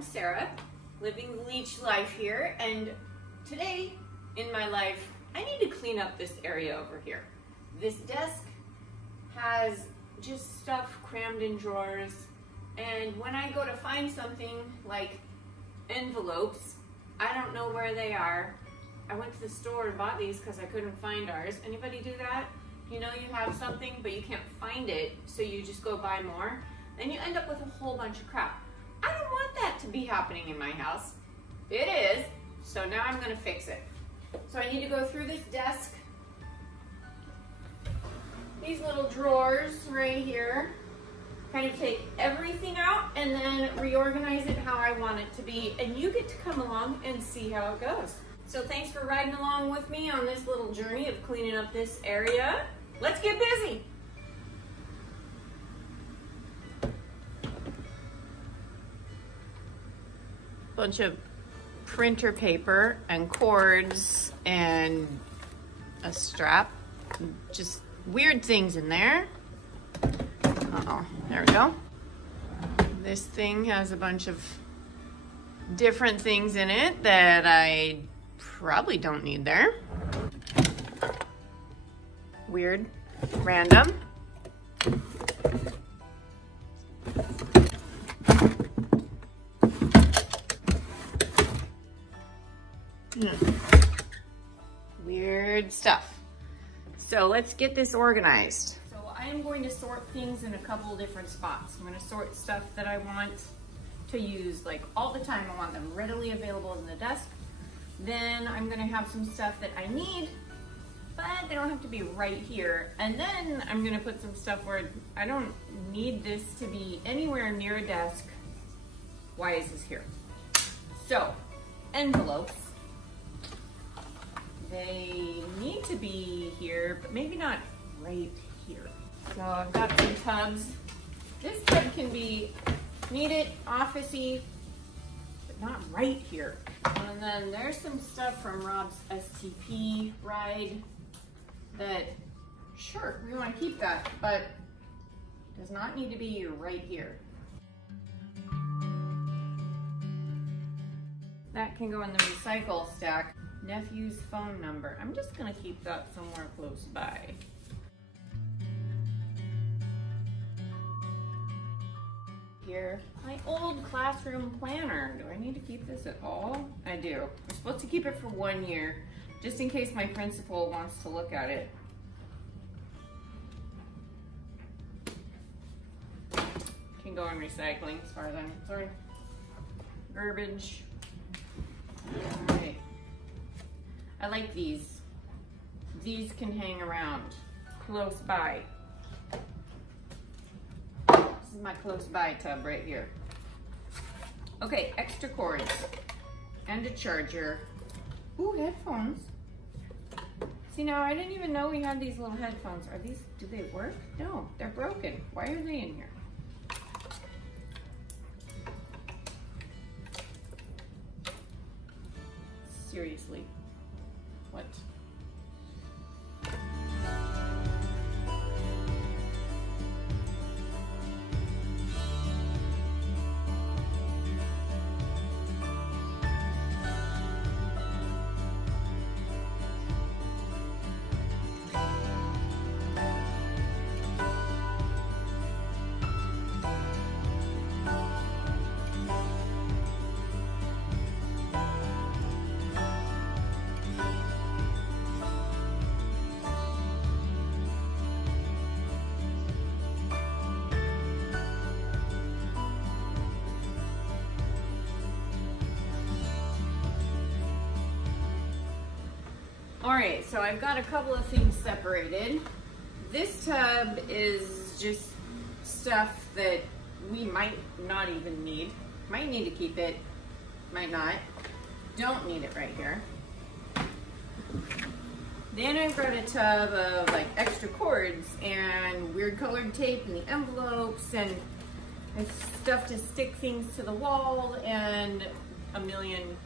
I'm Sarah, living the leech life here, and today in my life, I need to clean up this area over here. This desk has just stuff crammed in drawers, and when I go to find something like envelopes, I don't know where they are. I went to the store and bought these because I couldn't find ours. Anybody do that? You know you have something, but you can't find it, so you just go buy more, and you end up with a whole bunch of crap. I don't want that to be happening in my house. It is, so now I'm gonna fix it. So I need to go through this desk, these little drawers right here, kind of take everything out and then reorganize it how I want it to be, and you get to come along and see how it goes. So thanks for riding along with me on this little journey of cleaning up this area. Let's get busy. Bunch of printer paper and cords and a strap, just weird things in there. Uh-oh, there we go. This thing has a bunch of different things in it that I probably don't need there. Weird, random. Weird stuff. So let's get this organized. So I am going to sort things in a couple different spots. I'm going to sort stuff that I want to use like all the time. I want them readily available in the desk. Then I'm going to have some stuff that I need, but they don't have to be right here. And then I'm going to put some stuff where I don't need this to be anywhere near a desk. Why is this here? So, envelopes. They need to be here, but maybe not right here. So I've got some tubs. This tub can be needed, office-y, but not right here. And then there's some stuff from Rob's STP ride that, sure, we want to keep that, but does not need to be right here. That can go in the recycle stack. Nephew's phone number. I'm just gonna keep that somewhere close by. Here, my old classroom planner. Do I need to keep this at all? I do. I'm supposed to keep it for 1 year, just in case my principal wants to look at it. Can go in recycling as far as I'm concerned. Garbage. All right. I like these. These can hang around close by. This is my close by tub right here. Okay, extra cords and a charger. Ooh, headphones. See, now I didn't even know we had these little headphones. Are these, do they work? No, they're broken. Why are they in here? Seriously. What? All right, so I've got a couple of things separated. This tub is just stuff that we might not even need. Might need to keep it, might not. Don't need it right here. Then I've got a tub of like extra cords and weird colored tape in the envelopes and stuff to stick things to the wall and a million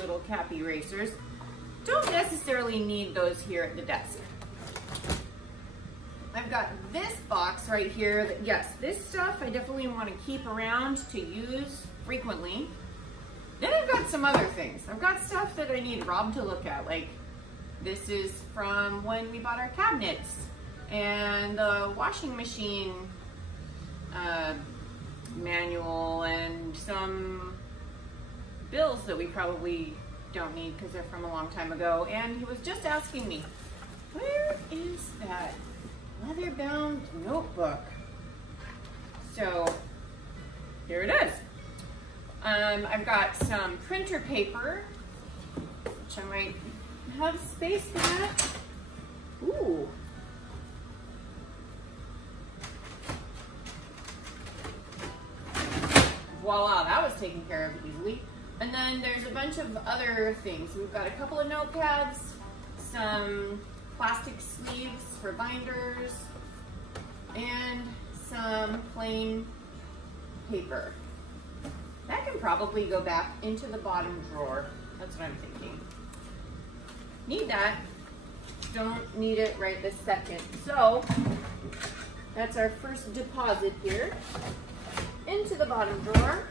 little cap erasers. Don't necessarily need those here at the desk. I've got this box right here that, yes, this stuff I definitely want to keep around to use frequently. Then I've got some other things. I've got stuff that I need Rob to look at. Like, this is from when we bought our cabinets and the washing machine manual and some bills that we probably don't need because they're from a long time ago. And he was just asking me, where is that leather-bound notebook? So here it is. I've got some printer paper, which I might have space for that. Ooh. Voila, that was taken care of easily. And then there's a bunch of other things. We've got a couple of notepads, some plastic sleeves for binders, and some plain paper. That can probably go back into the bottom drawer. That's what I'm thinking. Need that. Don't need it right this second. So that's our first deposit here into the bottom drawer.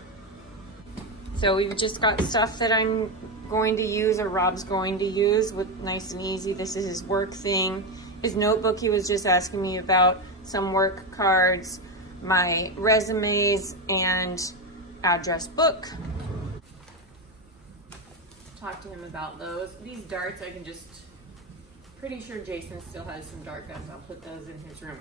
So we've just got stuff that I'm going to use or Rob's going to use with nice and easy. This is his work thing. His notebook he was just asking me about, some work cards, my resumes, and address book. Talk to him about those. These darts I can just, pretty sure Jason still has some dart guns. I'll put those in his room.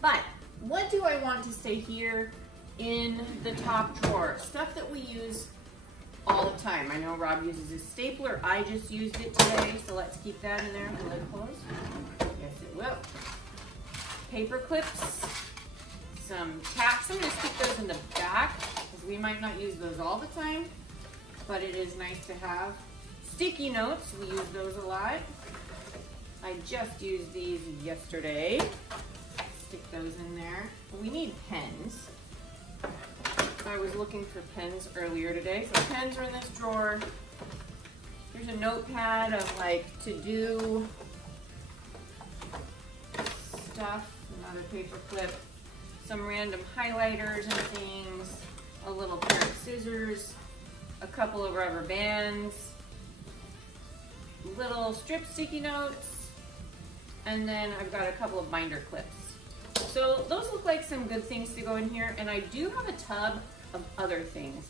But what do I want to stay here in the top drawer? Stuff that we use all the time. I know Rob uses a stapler. I just used it today, so let's keep that in there. The lid closed? Yes, it will. Paper clips, some tacks. I'm going to stick those in the back because we might not use those all the time, but it is nice to have. Sticky notes, we use those a lot. I just used these yesterday. Stick those in there. We need pens. I was looking for pens earlier today, so pens are in this drawer. There's a notepad of like to-do stuff, another paper clip, some random highlighters and things, a little pair of scissors, a couple of rubber bands, little strip sticky notes, and then I've got a couple of binder clips. So those look like some good things to go in here, and I do have a tub of other things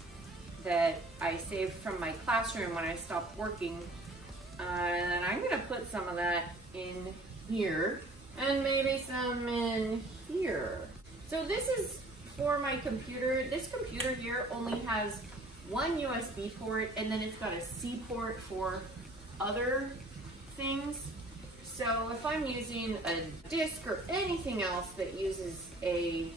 that I saved from my classroom when I stopped working, and I'm gonna put some of that in here and maybe some in here. So this is for my computer. This computer here only has one USB port, and then it's got a C port for other things. So if I'm using a disk or anything else that uses a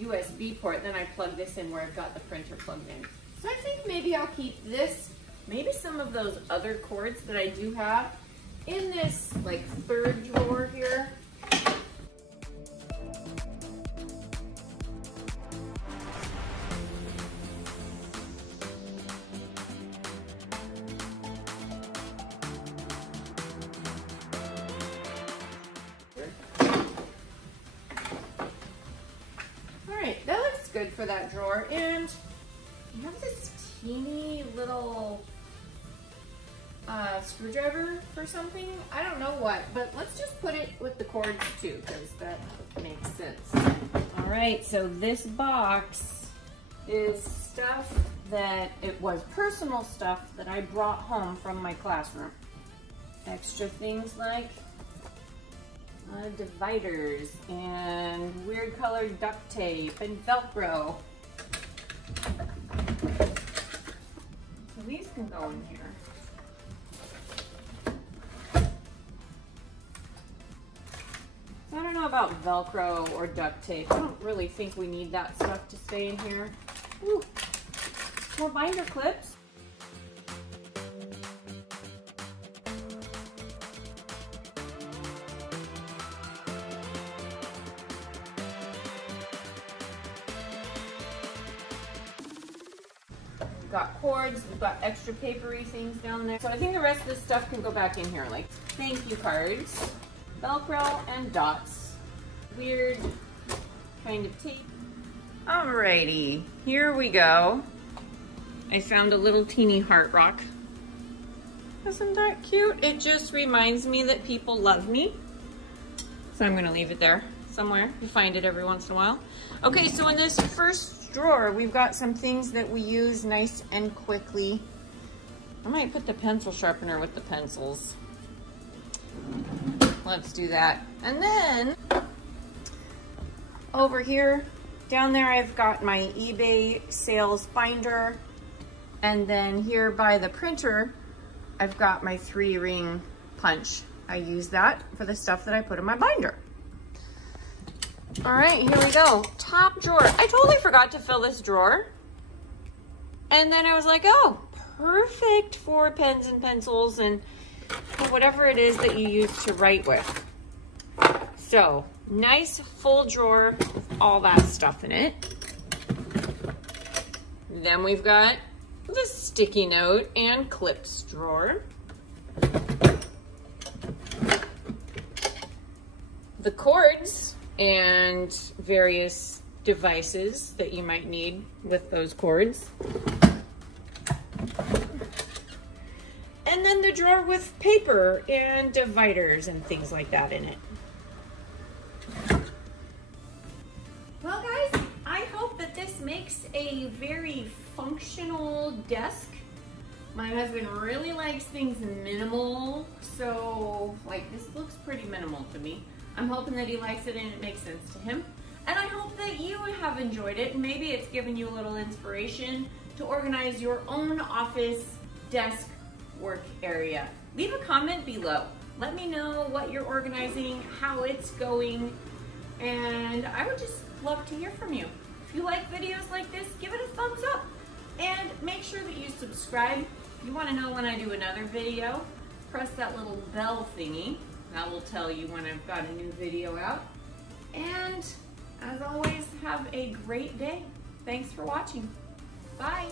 USB port, then I plug this in where I've got the printer plugged in. So I think maybe I'll keep this, maybe some of those other cords that I do have in this like third drawer here. Alright, that looks good for that drawer. And you have this teeny little screwdriver for something. I don't know what, but let's just put it with the cords too, because that makes sense. Alright, so this box is stuff that, it was personal stuff that I brought home from my classroom. Extra things like dividers and weird colored duct tape and Velcro. So these can go in here. So I don't know about Velcro or duct tape. I don't really think we need that stuff to stay in here. Ooh, more binder clips. We've got cords, we've got extra papery things down there. So I think the rest of this stuff can go back in here, like thank you cards, Velcro, and dots. Weird kind of tape. Alrighty, here we go. I found a little teeny heart rock. Isn't that cute? It just reminds me that people love me. So I'm gonna leave it there somewhere. You find it every once in a while. Okay, so in this first drawer, we've got some things that we use nice and quickly. I might put the pencil sharpener with the pencils. Let's do that. And then over here, down there, I've got my eBay sales binder. And then here by the printer, I've got my 3-ring punch. I use that for the stuff that I put in my binder. All right, here we go. Top drawer. I totally forgot to fill this drawer. And then I was like, oh, perfect for pens and pencils and whatever it is that you use to write with. So, nice full drawer with all that stuff in it. Then we've got the sticky note and clips drawer. The cords and various devices that you might need with those cords. And then the drawer with paper and dividers and things like that in it. Well guys, I hope that this makes a very functional desk. My husband really likes things minimal, so like this looks pretty minimal to me. I'm hoping that he likes it and it makes sense to him. And I hope that you have enjoyed it and maybe it's given you a little inspiration to organize your own office desk work area. Leave a comment below. Let me know what you're organizing, how it's going, and I would just love to hear from you. If you like videos like this, give it a thumbs up and make sure that you subscribe. If you want to know when I do another video, press that little bell thingy. That will tell you when I've got a new video out. And as always, have a great day. Thanks for watching. Bye.